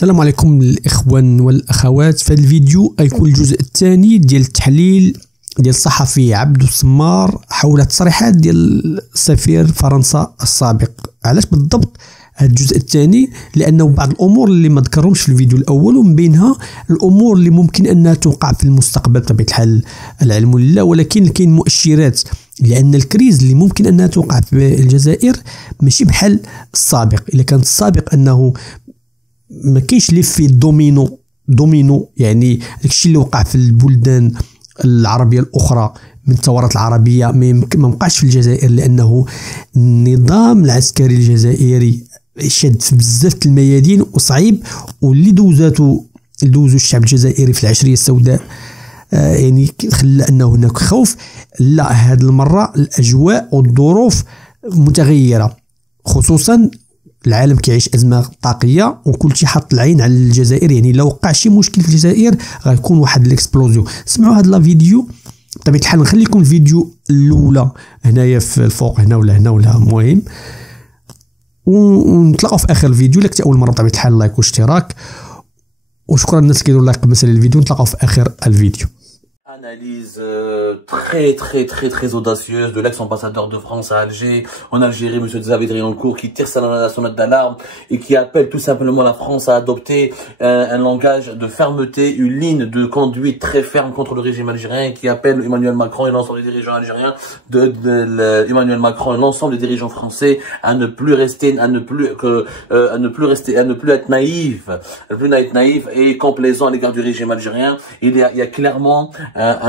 السلام عليكم الاخوان والاخوات. في هذا الفيديو غيكون الجزء الثاني ديال التحليل ديال الصحفي عبدو السمار حول التصريحات ديال سفير فرنسا السابق. علاش بالضبط هذا الجزء الثاني؟ لانه بعض الامور اللي ما ذكرهمش في الفيديو الاول، ومن بينها الامور اللي ممكن انها توقع في المستقبل بطبيعه الحال، العلم لله، ولكن كاين مؤشرات لان الكريز اللي ممكن انها توقع في الجزائر ماشي بحال السابق. الا كانت السابق انه ما كاينش لي في دومينو يعني داكشي اللي وقع في البلدان العربيه الاخرى من الثورات العربيه ما وقعش في الجزائر، لانه النظام العسكري الجزائري شاد في بزاف الميادين وصعيب، واللي دوزو الشعب الجزائري في العشريه السوداء يعني خلى انه هناك خوف. لا، هذه المره الاجواء والظروف متغيره، خصوصا العالم كيعيش ازمه طاقيه وكل شيء حط العين على الجزائر. يعني لو وقع شي مشكل في الجزائر غيكون واحد الاكسبلوزيون. سمعوا هذا الفيديو بطبيعه الحال، نخلي لكم الفيديو الاولى هنايا في الفوق هنا ولا هنا ولا المهم، ونتلاقاو في اخر الفيديو. لك اول مره بطبيعه الحال لايك واشتراك، وشكرا الناس اللي كيديروا لايك قبل ما الفيديو. نتلاقاو في اخر الفيديو. Analyse très audacieuse de l'ex-ambassadeur de France à Alger, en Algérie, M. Xavier Driancourt, qui tire sa sonnette d'alarme et qui appelle tout simplement la France à adopter un langage de fermeté, une ligne de conduite très ferme contre le régime algérien, qui appelle Emmanuel Macron et l'ensemble des dirigeants algériens, Emmanuel Macron et l'ensemble des dirigeants français à ne plus être naïf et complaisant à l'égard du régime algérien. Il y a clairement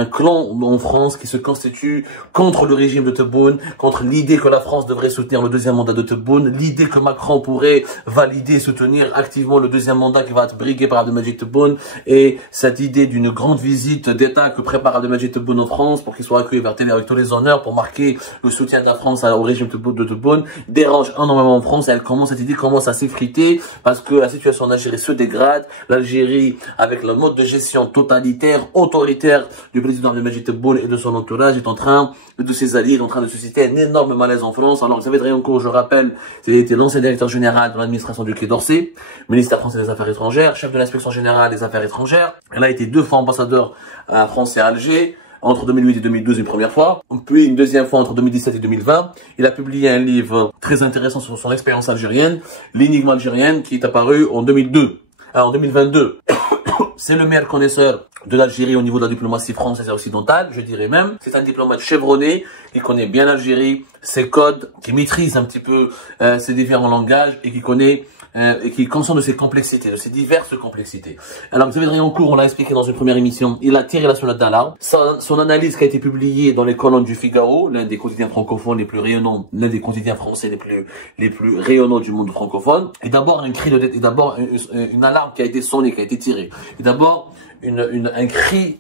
un clan en France qui se constitue contre le régime de Tebboune, contre l'idée que la France devrait soutenir le deuxième mandat de Tebboune, l'idée que Macron pourrait valider et soutenir activement le deuxième mandat qui va être brigué par Abdelmadjid Tebboune, et cette idée d'une grande visite d'État que prépare Abdelmadjid Tebboune en France pour qu'il soit accueilli vers télé avec tous les honneurs pour marquer le soutien de la France au régime de Tebboune dérange énormément en France. Cette idée commence à s'effriter parce que la situation en Algérie se dégrade. L'Algérie, avec le mode de gestion totalitaire, autoritaire du président Abdelmadjid Tebboune et de son entourage, est en train de ses alliés, est en train de susciter un énorme malaise en France. Alors, Xavier Driancourt, je rappelle, c'était l'ancien directeur général de l'administration du Quai d'Orsay, ministère français des Affaires étrangères, chef de l'inspection générale des Affaires étrangères. Elle a été 2 fois ambassadeur français à Alger, entre 2008 et 2012 une première fois, puis une deuxième fois entre 2017 et 2020. Il a publié un livre très intéressant sur son expérience algérienne, L'énigme algérienne, qui est apparu en 2002. Alors, en 2022, c'est le meilleur connaisseur de l'Algérie au niveau de la diplomatie française et occidentale, je dirais même. C'est un diplomate chevronné, qui connaît bien l'Algérie, ses codes, qui maîtrise un petit peu ses différents langages et qui connaît et qui est conscient de ses complexités, de ses diverses complexités. Alors, Xavier Driancourt, on l'a expliqué dans une première émission, il a tiré la sonnette d'alarme. Son analyse qui a été publiée dans les colonnes du Figaro, l'un des quotidiens francophones les plus rayonnants, l'un des quotidiens français les plus rayonnants du monde francophone, est d'abord un cri et d'abord une alarme qui a été sonnée, qui a été tirée. Et d'abord un cri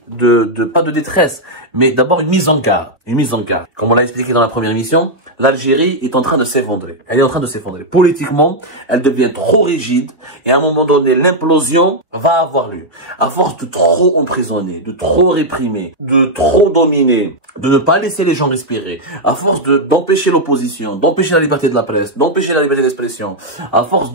pas de détresse, mais d'abord une mise en garde. Une mise en garde. Comme on l'a expliqué dans la première émission, l'Algérie est en train de s'effondrer. Elle est en train de s'effondrer. Politiquement, elle devient trop rigide et à un moment donné, l'implosion va avoir lieu. À force de trop emprisonner, de trop réprimer, de trop dominer, de ne pas laisser les gens respirer, à force d'empêcher l'opposition, d'empêcher la liberté de la presse, d'empêcher la liberté d'expression, à force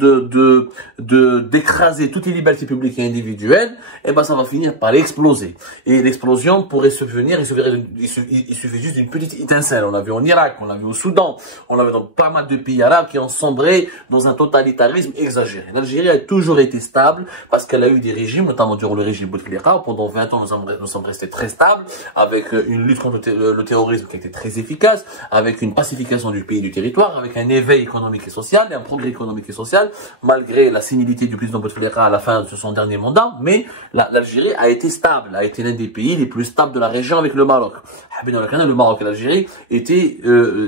d'écraser toutes les libertés publiques et individuelles, eh ben, ça va finir par exploser. Et l'explosion pourrait subvenir, il suffit juste d'une petite étincelle. On l'a vu en Irak, on l'a vu au Soudan, on l'a vu dans pas mal de pays arabes qui ont sombré dans un totalitarisme exagéré. L'Algérie a toujours été stable parce qu'elle a eu des régimes, notamment durant le régime Bouteflika. Pendant 20 ans, nous sommes restés très stables, avec une lutte contre le terrorisme qui a été très efficace, avec une pacification du pays et du territoire, avec un éveil économique et social, et un progrès économique et social, malgré la sénilité du président Bouteflika à la fin de son dernier mandat. Mais l'Algérie a été stable, a été l'un des pays les plus stables de la région avec le Maroc. Le Maroc et l'Algérie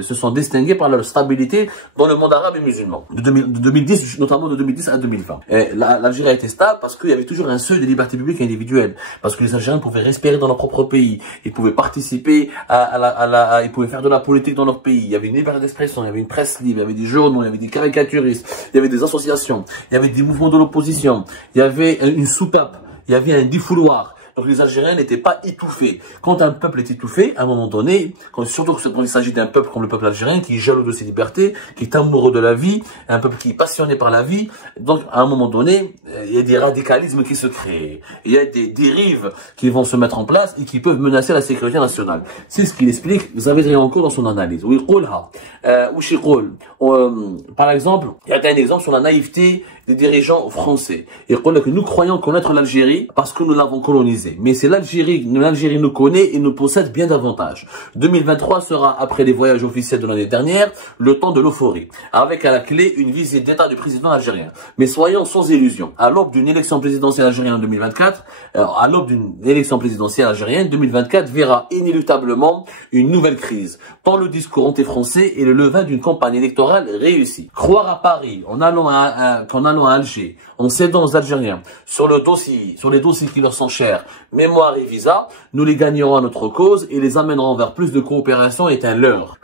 se sont distingués par leur stabilité dans le monde arabe et musulman. De 2010, notamment de 2010 à 2020. L'Algérie a été stable parce qu'il y avait toujours un seuil de liberté publique individuelle. Parce que les Algériens pouvaient respirer dans leur propre pays. Ils pouvaient participer ils pouvaient faire de la politique dans leur pays. Il y avait une liberté d'expression, il y avait une presse libre, il y avait des journaux, il y avait des caricaturistes, il y avait des associations, il y avait des mouvements de l'opposition, il y avait une soupape, il y avait un défouloir. Donc les Algériens n'étaient pas étouffés. Quand un peuple est étouffé, à un moment donné, surtout quand il s'agit d'un peuple comme le peuple algérien, qui est jaloux de ses libertés, qui est amoureux de la vie, un peuple qui est passionné par la vie, donc à un moment donné, il y a des radicalismes qui se créent. Il y a des dérives qui vont se mettre en place et qui peuvent menacer la sécurité nationale. C'est ce qu'il explique, vous avez rien encore dans son analyse. Par exemple, il y a un exemple sur la naïveté des dirigeants français. Et que nous croyons connaître l'Algérie parce que nous l'avons colonisée. Mais c'est l'Algérie nous connaît et nous possède bien davantage. 2023 sera, après les voyages officiels de l'année dernière, le temps de l'euphorie, avec à la clé une visite d'État du président algérien. Mais soyons sans illusion. À l'aube d'une élection présidentielle algérienne en 2024, 2024 verra inéluctablement une nouvelle crise, tant le discours anti-français est le levain d'une campagne électorale réussie. Croire à Paris, en allant à Alger, en cédant aux Algériens sur les dossiers qui leur sont chers, mémoire et visa, nous les gagnerons à notre cause et les amènerons vers plus de coopération est un leurre.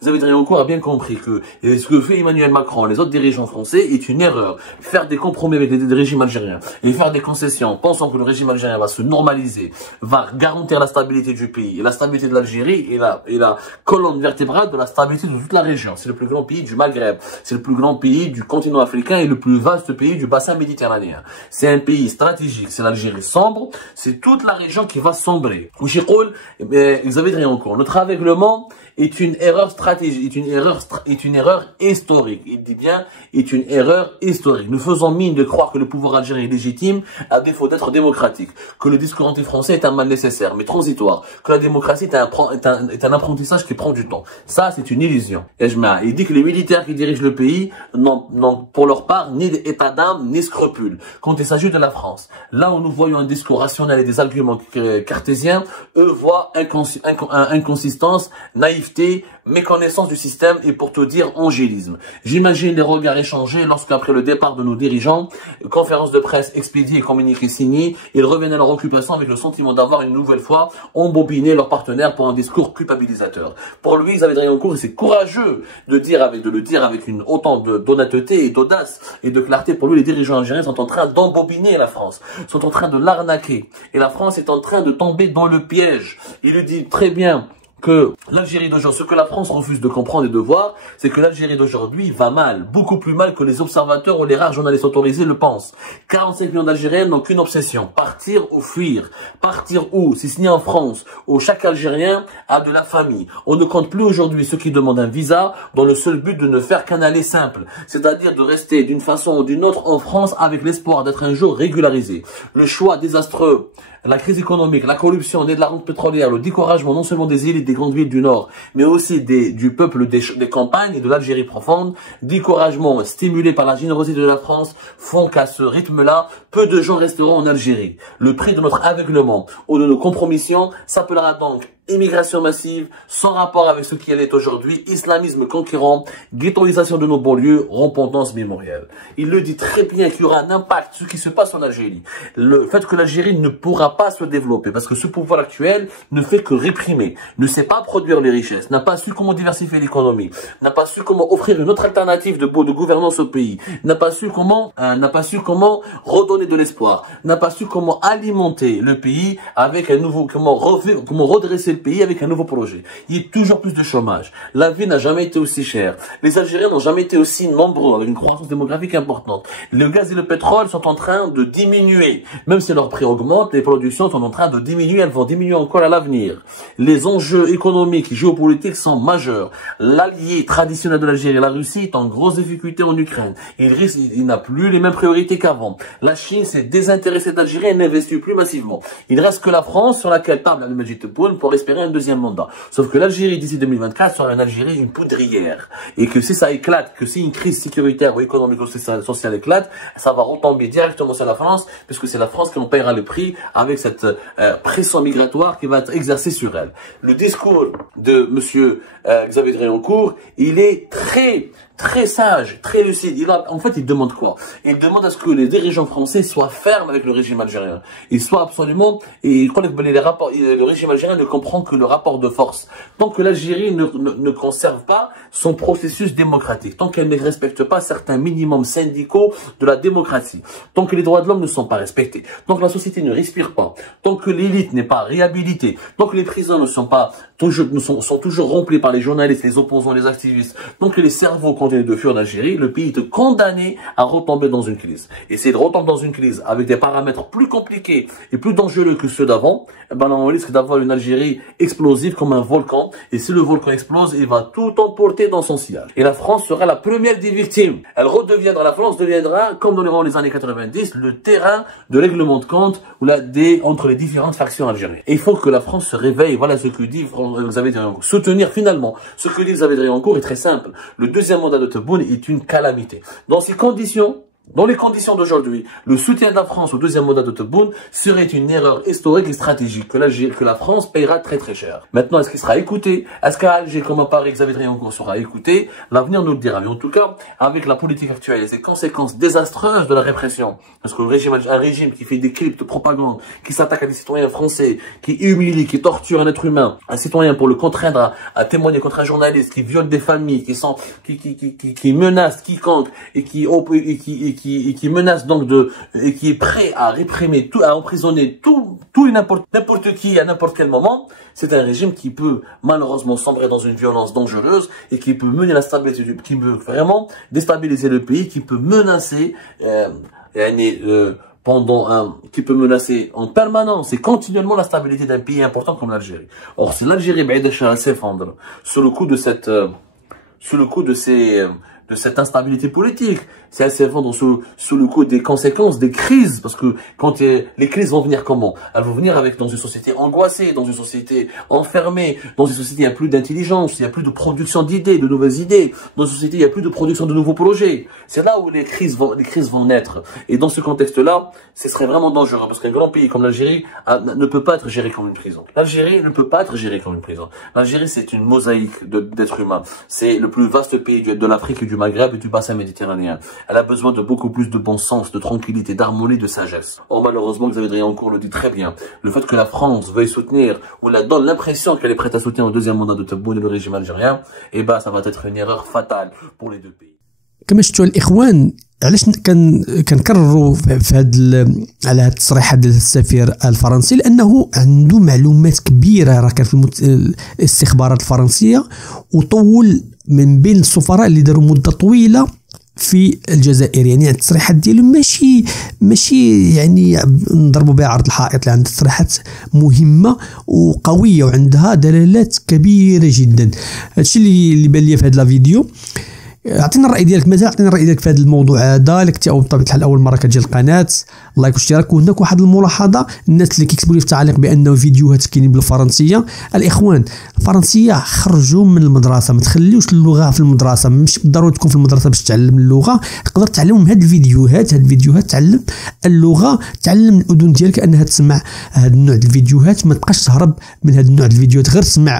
Vous avez encore à bien compris que ce que fait Emmanuel Macron, les autres dirigeants français, est une erreur. Faire des compromis avec les régimes algériens et faire des concessions, pensant que le régime algérien va se normaliser, va garantir la stabilité du pays et la stabilité de l'Algérie et la colonne vertébrale de la stabilité de toute la région. C'est le plus grand pays du Maghreb, c'est le plus grand pays du continent africain et le plus vaste pays du bassin méditerranéen. C'est un pays stratégique, c'est l'Algérie sombre, c'est toute la région qui va sombrer. Vous avez rien encore. Notre aveuglement est une erreur stratégique, est une erreur historique. Il dit bien, est une erreur historique. Nous faisons mine de croire que le pouvoir algérien est légitime à défaut d'être démocratique, que le discours anti-français est un mal nécessaire, mais transitoire, que la démocratie est un apprentissage qui prend du temps. Ça, c'est une illusion. Il dit que les militaires qui dirigent le pays n'ont pour leur part ni état d'âme, ni scrupules. Quand il s'agit de la France, là où nous voyons un discours rationnel et des arguments cartésiens, eux voient inconsistance, naïveté, méconnaissance du système et pour tout dire angélisme. J'imagine les regards échangés lorsqu'après le départ de nos dirigeants, conférences de presse expédiées et communiqués signés, ils reviennent à leur occupation avec le sentiment d'avoir une nouvelle fois embobiné leur partenaire pour un discours culpabilisateur. Pour lui, Xavier Driancourt, c'est courageux de le dire avec une autant d'honnêteté et d'audace et de clarté. Pour lui, les dirigeants algériens sont en train d'embobiner la France, sont en train de l'arnaquer. Et la France est en train de tomber dans le piège. Il lui dit très bien que l'Algérie d'aujourd'hui, ce que la France refuse de comprendre et de voir, c'est que l'Algérie d'aujourd'hui va mal, beaucoup plus mal que les observateurs ou les rares journalistes autorisés le pensent. 45 millions d'Algériens n'ont qu'une obsession, partir ou fuir. Partir où? Si ce n'est en France, où chaque Algérien a de la famille. On ne compte plus aujourd'hui ceux qui demandent un visa dans le seul but de ne faire qu'un aller simple, c'est-à-dire de rester d'une façon ou d'une autre en France avec l'espoir d'être un jour régularisé. Le choix désastreux, la crise économique, la corruption née de la rente pétrolière, le découragement non seulement des îles et des grandes villes du Nord, mais aussi du peuple des campagnes et de l'Algérie profonde, découragement stimulé par la générosité de la France, font qu'à ce rythme-là, peu de gens resteront en Algérie. Le prix de notre aveuglement ou de nos compromissions s'appellera donc immigration massive, sans rapport avec ce qu'elle est aujourd'hui, islamisme conquérant, ghettoisation de nos banlieues, repentance mémorielle. Il le dit très bien qu'il y aura un impact sur ce qui se passe en Algérie. Le fait que l'Algérie ne pourra pas se développer, parce que ce pouvoir actuel ne fait que réprimer, ne sait pas produire les richesses, n'a pas su comment diversifier l'économie, n'a pas su comment offrir une autre alternative de gouvernance au pays, n'a pas su comment redonner de l'espoir, n'a pas su comment alimenter le pays avec un nouveau, comment redresser le pays avec un nouveau projet. Il y a toujours plus de chômage. La vie n'a jamais été aussi chère. Les Algériens n'ont jamais été aussi nombreux, avec une croissance démographique importante. Le gaz et le pétrole sont en train de diminuer. Même si leur prix augmente, les productions sont en train de diminuer. Elles vont diminuer encore à l'avenir. Les enjeux économiques et géopolitiques sont majeurs. L'allié traditionnel de l'Algérie, la Russie, est en grosse difficulté en Ukraine. Il n'a plus les mêmes priorités qu'avant. La Chine s'est désintéressée d'Algérie et n'investit plus massivement. Il reste que la France, sur laquelle table Abdelmadjid Tebboune pour espérer un deuxième mandat. Sauf que l'Algérie d'ici 2024 sera une Algérie une poudrière. Et que si ça éclate, que si une crise sécuritaire ou économique ou sociale éclate, ça va retomber directement sur la France, puisque c'est la France qui en paiera le prix avec cette pression migratoire qui va être exercée sur elle. Le discours de monsieur Xavier Driancourt, il est très très sage, très lucide. En fait, il demande quoi? Il demande à ce que les dirigeants français soient fermes avec le régime algérien. Ils soient absolument, et il croit que le régime algérien ne comprend que le rapport de force. Tant que l'Algérie ne conserve pas son processus démocratique, tant qu'elle ne respecte pas certains minimums syndicaux de la démocratie, tant que les droits de l'homme ne sont pas respectés, tant que la société ne respire pas, tant que l'élite n'est pas réhabilitée, tant que les prisons ne sont pas sont toujours remplis par les journalistes, les opposants, les activistes, tant que les cerveaux continuent de fuir en Algérie, le pays est condamné à retomber dans une crise. Et c'est de retomber dans une crise avec des paramètres plus compliqués et plus dangereux que ceux d'avant, ben on risque d'avoir une Algérie explosive comme un volcan. Et si le volcan explose, il va tout emporter dans son sillage. Et la France sera la première des victimes. La France deviendra, comme dans les années 90, le terrain de règlement de compte entre les différentes factions algériennes. Et il faut que la France se réveille. Voilà ce que dit Xavier Driancourt. Soutenir finalement ce que dit Xavier Driancourt est très simple. Le deuxième mandat de Tebboune est une calamité. Dans les conditions d'aujourd'hui, le soutien de la France au deuxième mandat de Tebboune serait une erreur historique et stratégique que la France payera très très cher. Maintenant, est-ce qu'il sera écouté? Est-ce qu'à Alger, comme à Paris, Xavier Driancourt sera écouté? L'avenir nous le dira. Mais en tout cas, avec la politique actuelle et ses conséquences désastreuses de la répression, parce que un régime qui fait des clips de propagande, qui s'attaque à des citoyens français, qui humilie, qui torture un être humain, un citoyen pour le contraindre à témoigner contre un journaliste, qui viole des familles, qui menace quiconque et qui menace donc et qui est prêt à réprimer à emprisonner tout et n'importe qui à n'importe quel moment, c'est un régime qui peut malheureusement sombrer dans une violence dangereuse et qui peut mener la stabilité qui peut vraiment déstabiliser le pays, qui peut menacer qui peut menacer en permanence et continuellement la stabilité d'un pays important comme l'Algérie. Or, si l'Algérie va s'effondre sous le coup de cette instabilité politique, si elle s'effondre sous le coup des conséquences des crises, parce que les crises vont venir comment? Elles vont venir dans une société angoissée, dans une société enfermée, dans une société où il n'y a plus d'intelligence, il n'y a plus de production d'idées, de nouvelles idées, dans une société où il n'y a plus de production de nouveaux projets. C'est là où les crises vont naître. Et dans ce contexte-là, ce serait vraiment dangereux, parce qu'un grand pays comme l'Algérie ne peut pas être géré comme une prison. L'Algérie ne peut pas être gérée comme une prison. L'Algérie, c'est une mosaïque d'êtres humains. C'est le plus vaste pays de l'Afrique et du Maghreb et du bassin méditerranéen. Elle a besoin de beaucoup plus de bon sens, de tranquillité, d'harmonie, de sagesse. Or, malheureusement, Xavier Driancourt le dit très bien. Le fait que la France veuille soutenir, ou la donne l'impression qu'elle est prête à soutenir au deuxième mandat de Tebboune et le régime algérien, ça va être une erreur fatale pour les deux pays. كما شفتوا الاخوان علاش كنكرروا على هذه التصريحات ديال السفير الفرنسي؟ لانه عنده معلومات كبيره راه كان في الاستخبارات الفرنسيه وطول من بين السفراء اللي داروا مده طويله في الجزائر. يعني التصريحات ديالو ماشي يعني نضربوا بها عرض الحائط، لان تصريحات مهمه وقويه وعندها دلالات كبيره جدا. هادشي اللي بان لي في هذا الفيديو. اعطينا الراي ديالك، مازال اعطينا الراي ديالك في هذا الموضوع هذا. اللي كنتي بطبيعه الحال اول مره كتجي القناه، لايك واشتراك. وهناك واحد الملاحظه، الناس اللي كيكتبوا لي في التعليق بانه فيديوهات كاينين بالفرنسيه، الاخوان الفرنسيه خرجوا من المدرسه، ما تخليوش اللغه في المدرسه. مش بالضروره تكون في المدرسه باش تعلم اللغه، تقدر تعلم من هاد الفيديوهات. تعلم اللغه، تعلم الاذن ديالك انها تسمع هاد النوع ديال الفيديوهات، ما تبقاش تهرب من هاد النوع ديال الفيديوهات.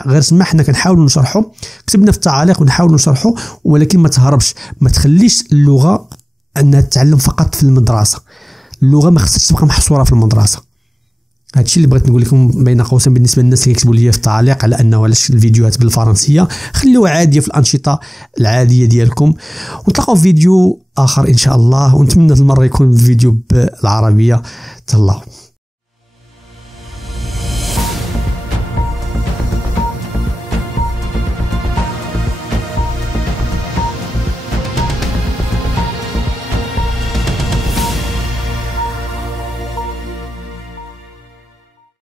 غير سمع حنا كنحاولوا نشرحوا، كتبنا في التعاليق ونحاولوا نشرحوا، ولكن ما تهربش، ما تخليش اللغه انها تتعلم فقط في المدرسه. اللغه ما خصهاش تبقى محصوره في المدرسه. هادشي اللي بغيت نقول لكم بين قوسين بالنسبه للناس اللي كيكتبوا لي في التعليق على انه علاش الفيديوهات بالفرنسيه. خلوها عاديه في الانشطه العاديه ديالكم، ونتلاقاو في فيديو اخر ان شاء الله، ونتمنى المره يكون الفيديو بالعربيه. تهلاو.